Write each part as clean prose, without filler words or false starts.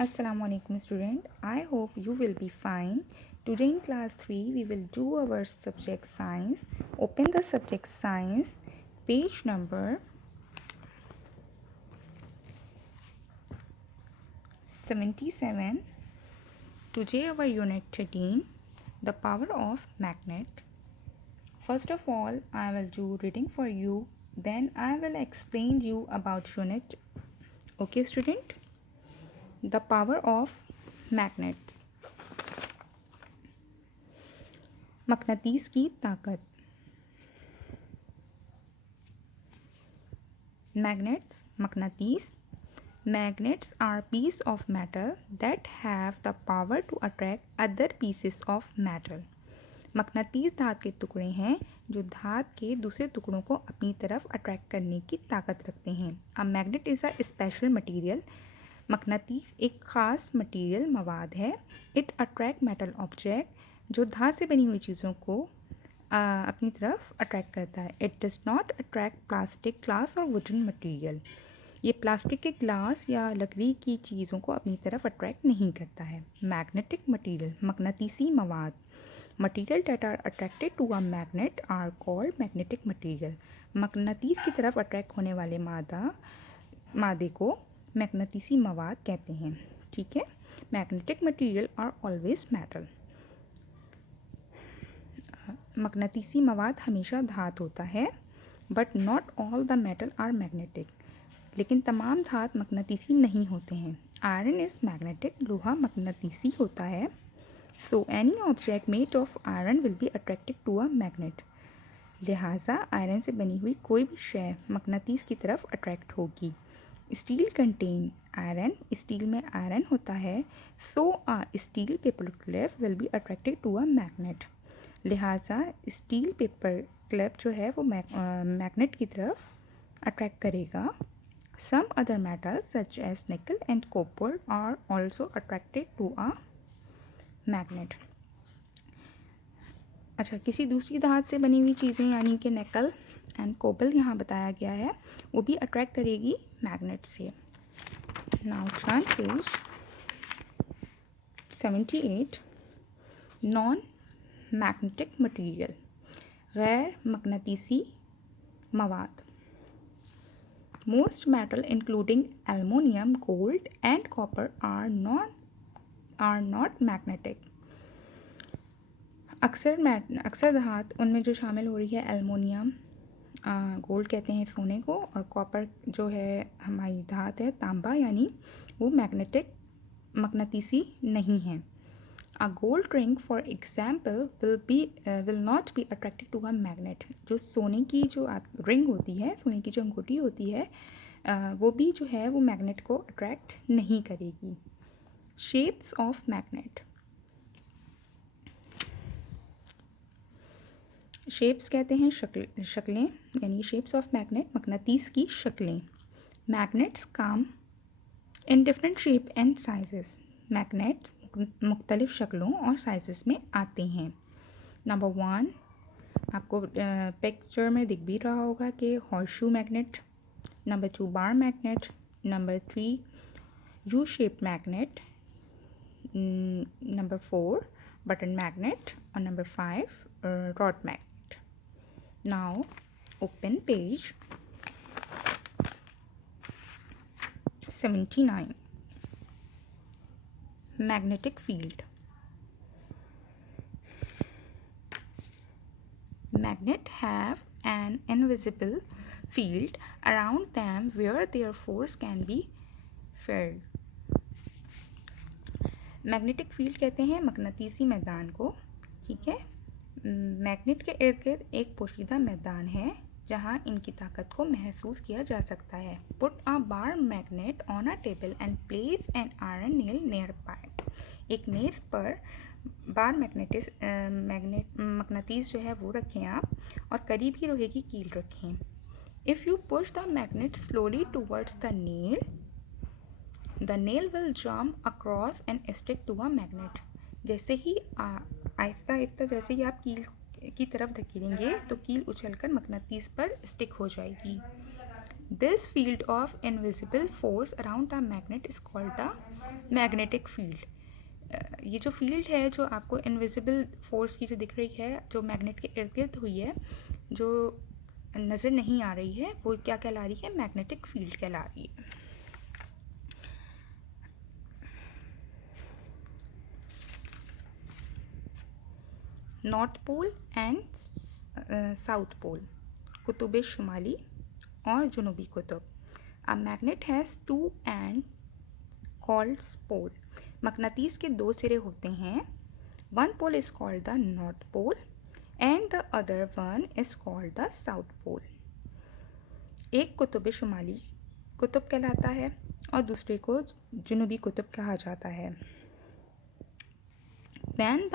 Assalamualaikum student. I hope you will be fine. Today in class 3 we will do our subject science. Open the subject science page number 77. Today our unit 13, the power of magnet. First of all I will do reading for you, then I will explain you about unit. Okay student? The power of magnets. मकनातीस की ताकत. Magnets, मकनातीस. Magnets are pieces of metal that have the power to attract other pieces of metal. मकनातीस धात के टुकड़े हैं जो धात के दूसरे टुकड़ों को अपनी तरफ अट्रैक्ट करने की ताकत रखते हैं. A magnet is a special material. मकनातीस एक ख़ास मटीरियल मवाद है. इट अट्रैक्ट मेटल ऑब्जेक्ट जो धात से बनी हुई चीज़ों को अपनी तरफ अट्रैक्ट करता है. It does not attract plastic, glass और वुडन मटीरियल. ये प्लास्टिक के ग्लास या लकड़ी की चीज़ों को अपनी तरफ अट्रैक्ट नहीं करता है. मैग्नेटिक मटीरियल, मकनातीसी मवाद. Material that are attracted to a magnet are called magnetic material. मकनातीस की तरफ अट्रैक्ट होने वाले मादे को मैग्नेटिसी मवाद कहते हैं. ठीक है. Magnetic material are always metal. मकनातीसी मवाद हमेशा धात होता है. But not all the metal are magnetic. लेकिन तमाम धात मकनातीसी नहीं होते हैं. Iron is magnetic. लोहा मकनातीसी होता है. So any object made of iron will be attracted to a magnet. लिहाजा आयरन से बनी हुई कोई भी शय मकनातीस की तरफ अट्रैक्ट होगी. Steel contain iron. स्टील में आयरन होता है. So a steel paper clip will be attracted to a magnet. लिहाजा स्टील पेपर क्लिप जो है वो मैग्नेट की तरफ अट्रैक्ट करेगा. Some other metals such as nickel and copper are also attracted to a magnet. अच्छा, किसी दूसरी धात से बनी हुई चीज़ें यानी कि निकल एंड कोबल यहाँ बताया गया है वो भी अट्रैक्ट करेगी मैग्नेट से. Now turn page 78. Non magnetic material, गैर मकनातीसी मवाद. Most metal including aluminium, gold and copper are not magnetic. अक्सर धात उनमें जो शामिल हो रही है एल्युमिनियम, गोल्ड कहते हैं सोने को, और कॉपर जो है हमारी धात है तांबा, यानी वो मकनातीसी नहीं है. A gold ring for example will not be attracted to a magnet. जो सोने की जो रिंग होती है, सोने की जो अंगूठी होती है, वो भी जो है वो मैग्नेट को अट्रैक्ट नहीं करेगी. Shapes of magnet. शेप्स कहते हैं शक्लें, यानी शेप्स ऑफ मैग्नेट मकनातीस की शक्लें. Magnets come in different shape and sizes. Magnets मुख्तलिफ शक्लों और साइज़ में आते हैं. नंबर 1 आपको पिक्चर में दिख भी रहा होगा कि horseshoe magnet. Number 2 bar magnet. Number 3 U shape magnet. Number 4 button magnet. और number 5 rod magnet. Now open page 79. Magnetic field. Magnets have an invisible field around them where their force can be felt. Magnetic field कहते हैं मकनातीसी मैदान को. ठीक है. Magnet के इर्द गिर्द एक पोशीदा मैदान है जहाँ इनकी ताकत को महसूस किया जा सकता है. Put a bar magnet on a table and place an iron nail near by. एक मेज़ पर बार मकनातीस जो है वो रखें आप, और करीब ही लोहे की कील रखें. If you push the magnet slowly towards the nail will jump across and stick to a magnet. जैसे ही आहिस्ता आहिस्ता जैसे ही आप कील की तरफ धकेलेंगे तो कील उछलकर मकनातीस पर स्टिक हो जाएगी. This field of invisible force around a magnet is called a magnetic field. ये जो फील्ड है जो आपको इनविजिबल फोर्स की जो दिख रही है, जो मैग्नेट के इर्द गिर्द हुई है, जो नज़र नहीं आ रही है, वो क्या कहला रही है? मैग्नेटिक फील्ड कहला रही है। North pole and south pole, कुतुब शुमाली और जुनूबी कुतुब। A magnet has two end called pole. मकनातीस के दो सिरे होते हैं। One pole is called the north pole and the other one is called the south pole. एक कुतुब शुमाली कुतुब कहलाता है और दूसरे को जुनूबी कुतुब कहा जाता है। When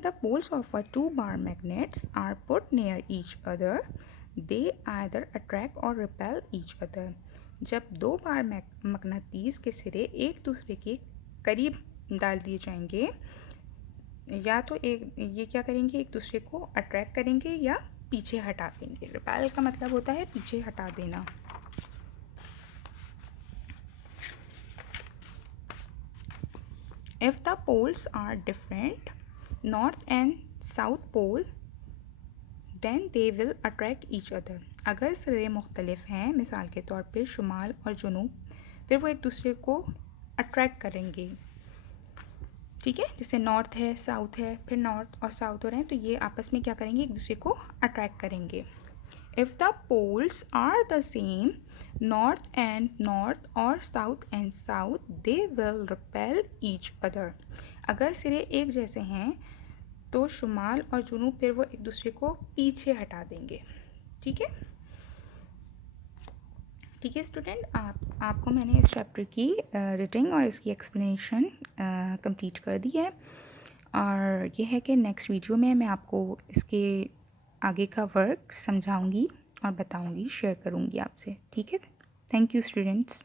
the poles of a two bar magnets are put near each other, they either attract or repel each other. जब दो बार मकनातीस के सिरे एक दूसरे के करीब डाल दिए जाएंगे, या तो ये क्या करेंगे, एक दूसरे को अट्रैक्ट करेंगे या पीछे हटा देंगे। रिपेल का मतलब होता है पीछे हटा देना। If the poles are different, north and south pole, then they will attract each other. अगर सिरे मुख्तलिफ हैं, मिसाल के तौर पे शुमाल और जुनूब, फिर वो एक दूसरे को अट्रैक्ट करेंगे। ठीक है, जैसे नॉर्थ है, साउथ है, फिर नॉर्थ और साउथ हो रहे हैं, तो ये आपस में क्या करेंगे? एक दूसरे को अट्रैक्ट करेंगे। If the poles are the same, north and north or south and south, they will repel each other. अगर सिरे एक जैसे हैं तो शुमाल और जुनूब फिर वो एक दूसरे को पीछे हटा देंगे। ठीक है, ठीक है स्टूडेंट, आपको मैंने इस चैप्टर की रीडिंग और इसकी एक्सप्लेनेशन कंप्लीट कर दी है। और ये है कि नेक्स्ट वीडियो में मैं आपको इसके आगे का वर्क समझाऊंगी और बताऊंगी, शेयर करूंगी आपसे। ठीक है, थैंक यू स्टूडेंट्स।